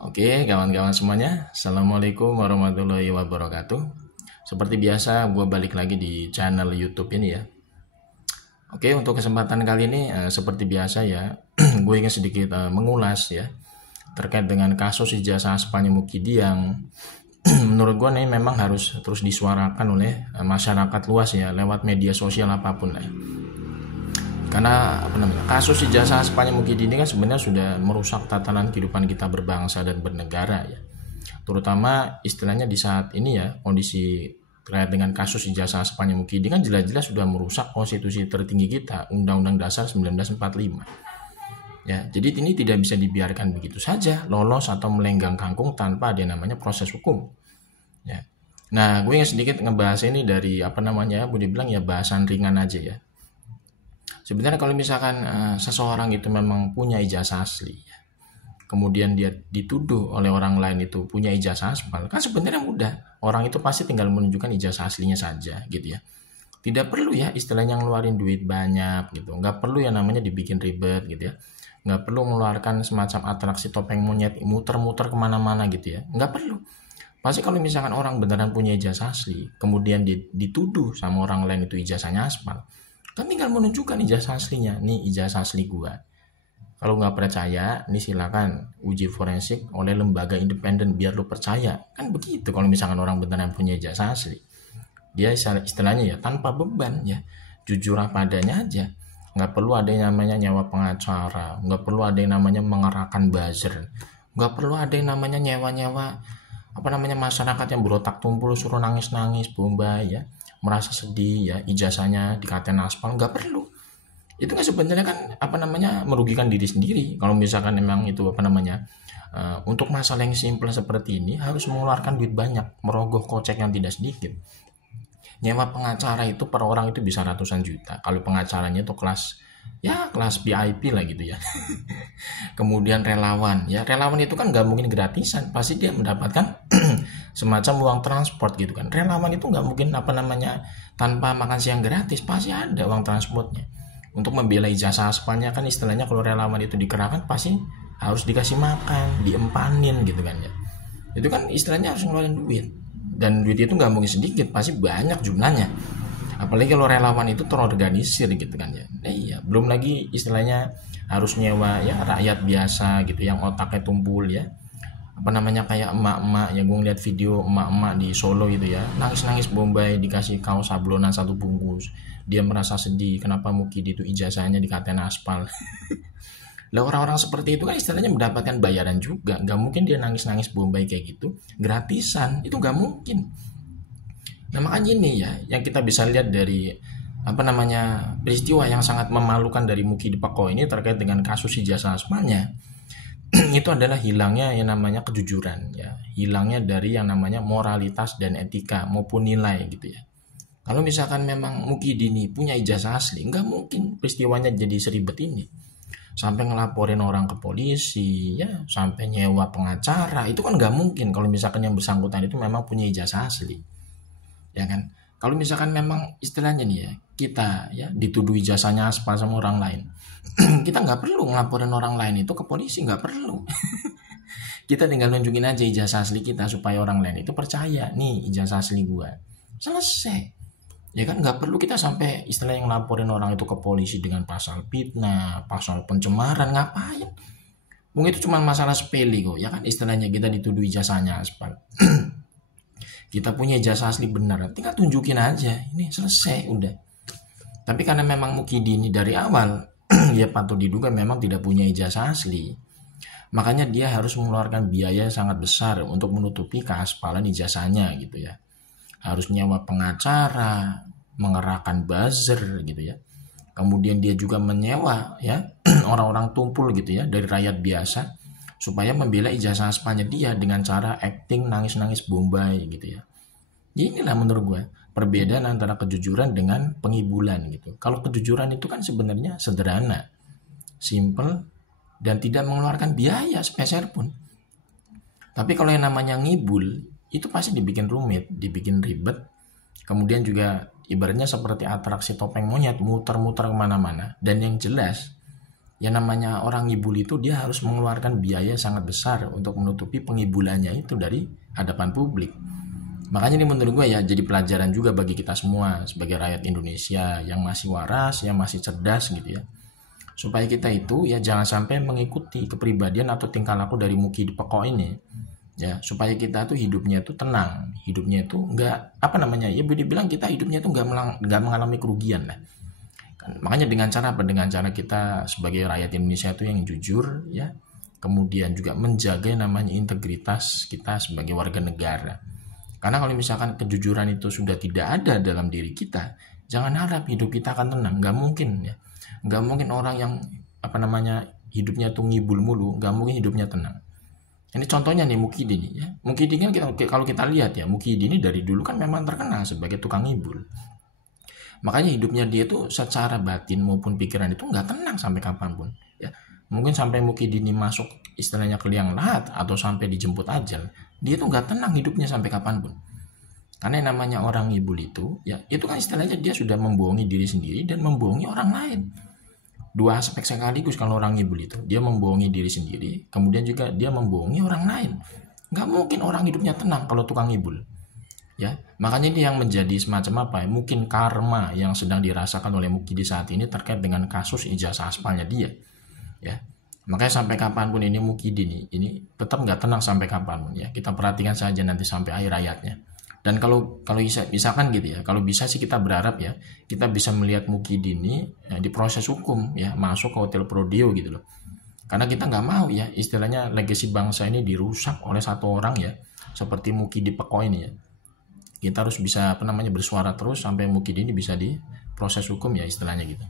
Oke, kawan-kawan semuanya, Assalamualaikum warahmatullahi wabarakatuh. Seperti biasa, gue balik lagi di channel YouTube ini ya. Oke, untuk kesempatan kali ini, seperti biasa ya, gue ingin sedikit mengulas ya terkait dengan kasus ijazah Spanya Mukidi yang menurut gue nih memang harus terus disuarakan oleh masyarakat luas ya lewat media sosial apapun lah. Karena kasus ijazah Spanya Mukidi ini kan sebenarnya sudah merusak tatanan kehidupan kita berbangsa dan bernegara ya. Terutama istilahnya di saat ini ya, kondisi terkait dengan kasus ijazah Spanya Mukidi kan jelas-jelas sudah merusak konstitusi tertinggi kita, Undang-Undang Dasar 1945. Ya, jadi ini tidak bisa dibiarkan begitu saja lolos atau melenggang kangkung tanpa ada yang namanya proses hukum. Ya. Nah, gue yang sedikit ngebahas ini dari boleh bilang ya bahasan ringan aja ya. Sebenarnya kalau misalkan seseorang itu memang punya ijazah asli, ya, kemudian dia dituduh oleh orang lain itu punya ijazah aspal, kan sebenarnya mudah. Orang itu pasti tinggal menunjukkan ijazah aslinya saja, gitu ya. Tidak perlu ya istilahnya ngeluarin duit banyak, gitu. Nggak perlu yang namanya dibikin ribet, gitu ya. Nggak perlu mengeluarkan semacam atraksi topeng monyet, muter-muter kemana-mana, gitu ya. Nggak perlu. Pasti kalau misalkan orang beneran punya ijazah asli, kemudian dituduh sama orang lain itu ijazahnya aspal, kan tinggal menunjukkan ijazah aslinya. Nih ijazah asli gua. Kalau nggak percaya, nih silakan uji forensik oleh lembaga independen biar lu percaya. Kan begitu kalau misalkan orang beneran punya ijazah asli. Dia istilahnya ya tanpa beban ya. Jujur apa adanya aja. Nggak perlu ada yang namanya nyewa pengacara. Nggak perlu ada yang namanya mengerahkan buzzer. Nggak perlu ada yang namanya nyewa-nyewa masyarakat yang berotak tumpul suruh nangis-nangis bombay ya, merasa sedih ya, ijazahnya dikatain aspal. Nggak perlu. Itu kan sebenarnya kan merugikan diri sendiri kalau misalkan memang itu untuk masalah yang simple seperti ini harus mengeluarkan duit banyak, merogoh kocek yang tidak sedikit. Nyewa pengacara itu per orang itu bisa ratusan juta kalau pengacaranya itu kelas VIP lah gitu ya. Kemudian relawan itu kan nggak mungkin gratisan, pasti dia mendapatkan semacam uang transport gitu kan. Relawan itu nggak mungkin tanpa makan siang gratis, pasti ada uang transportnya. Untuk membela ijazah aspalnya kan istilahnya kalau relawan itu dikerahkan pasti harus dikasih makan, diempanin gitu kan ya. Itu kan istilahnya harus ngeluarin duit. Dan duit itu nggak mungkin sedikit, pasti banyak jumlahnya. Apalagi kalau relawan itu terorganisir gitu kan ya. Iya, belum lagi istilahnya harus nyewa ya rakyat biasa gitu yang otaknya tumpul ya. Kayak emak-emak yang gue ngeliat video emak-emak di Solo gitu ya, nangis-nangis bombay dikasih kaos sablonan satu bungkus. Dia merasa sedih kenapa Mukidi itu ijazahnya dikatain aspal. Lah orang-orang seperti itu kan istilahnya mendapatkan bayaran juga. Gak mungkin dia nangis-nangis bombay kayak gitu gratisan, itu gak mungkin. Nah makanya ini ya yang kita bisa lihat dari peristiwa yang sangat memalukan dari Mukidi Peko ini terkait dengan kasus ijazah aspalnya. Itu adalah hilangnya yang namanya kejujuran ya, hilangnya dari yang namanya moralitas dan etika maupun nilai gitu ya. Kalau misalkan memang Mukidi ini punya ijazah asli, nggak mungkin peristiwanya jadi seribet ini sampai ngelaporin orang ke polisi ya, sampai nyewa pengacara. Itu kan nggak mungkin kalau misalkan yang bersangkutan itu memang punya ijazah asli ya kan. Kalau misalkan memang istilahnya nih ya, kita ya dituduh ijazahnya aspal sama orang lain, kita nggak perlu ngelaporin orang lain itu ke polisi, nggak perlu. Kita tinggal nunjukin aja ijazah asli kita supaya orang lain itu percaya nih ijazah asli gua, selesai ya kan. Nggak perlu kita sampai istilahnya ngelaporin orang itu ke polisi dengan pasal fitnah, pasal pencemaran, ngapain. Mungkin itu cuma masalah sepele kok ya kan, istilahnya kita dituduh ijazahnya aspal. Kita punya ijazah asli benar, tinggal tunjukin aja, ini selesai udah. Tapi karena memang Mukidi ini dari awal ya patut diduga memang tidak punya ijazah asli, makanya dia harus mengeluarkan biaya sangat besar untuk menutupi keaspalan ijazahnya gitu ya. Harus nyewa pengacara, mengerahkan buzzer gitu ya. Kemudian dia juga menyewa ya orang-orang tumpul gitu ya dari rakyat biasa supaya membela ijazah aspalnya dia dengan cara acting nangis-nangis bombay gitu ya. Inilah menurut gue perbedaan antara kejujuran dengan pengibulan gitu. Kalau kejujuran itu kan sebenarnya sederhana, simple, dan tidak mengeluarkan biaya sepeser pun. Tapi kalau yang namanya ngibul, itu pasti dibikin rumit, dibikin ribet. Kemudian juga ibaratnya seperti atraksi topeng monyet, muter-muter kemana-mana. Dan yang jelas, yang namanya orang ngibul itu dia harus mengeluarkan biaya sangat besar untuk menutupi pengibulannya itu dari hadapan publik. Makanya ini menurut gue ya jadi pelajaran juga bagi kita semua sebagai rakyat Indonesia yang masih waras, yang masih cerdas gitu ya. Supaya kita itu ya jangan sampai mengikuti kepribadian atau tingkah laku dari Muki di Peko ini. Ya, supaya kita tuh hidupnya itu tenang, hidupnya itu enggak apa namanya? Ya boleh dibilang kita hidupnya itu enggak mengalami kerugian lah. Makanya dengan cara apa? Dengan cara kita sebagai rakyat Indonesia itu yang jujur ya, kemudian juga menjaga yang namanya integritas kita sebagai warga negara. Karena kalau misalkan kejujuran itu sudah tidak ada dalam diri kita, jangan harap hidup kita akan tenang. Nggak mungkin ya, nggak mungkin orang yang apa namanya hidupnya tuh ngibul mulu, nggak mungkin hidupnya tenang. Ini contohnya nih Mukidi nih ya. Mukidi kan kalau kita lihat ya, Mukidi ini dari dulu kan memang terkenal sebagai tukang ngibul. Makanya hidupnya dia tuh secara batin maupun pikiran itu nggak tenang sampai kapanpun. Ya, mungkin sampai Mukidini masuk istilahnya ke liang lahat atau sampai dijemput ajal, dia tuh nggak tenang hidupnya sampai kapanpun. Karena yang namanya orang ngibul itu, ya itu kan istilahnya dia sudah membohongi diri sendiri dan membohongi orang lain. Dua aspek sekaligus kalau orang ngibul itu, dia membohongi diri sendiri, kemudian juga dia membohongi orang lain. Nggak mungkin orang hidupnya tenang kalau tukang ngibul. Ya, makanya ini yang menjadi semacam apa ya, mungkin karma yang sedang dirasakan oleh Mukidi saat ini terkait dengan kasus ijazah aspalnya dia ya. Makanya sampai kapanpun ini Mukidi ini tetap nggak tenang sampai kapanpun ya, kita perhatikan saja nanti sampai akhir hayatnya. Dan kalau bisa kan gitu ya, kalau bisa sih kita berharap ya kita bisa melihat Mukidi ini ya, di proses hukum ya, masuk ke Hotel Prodeo gitu loh. Karena kita nggak mau ya istilahnya legasi bangsa ini dirusak oleh satu orang ya, seperti Mukidi Peko ini ya. Kita harus bisa apa namanya bersuara terus sampai Mukidi ini bisa diproses hukum ya istilahnya gitu.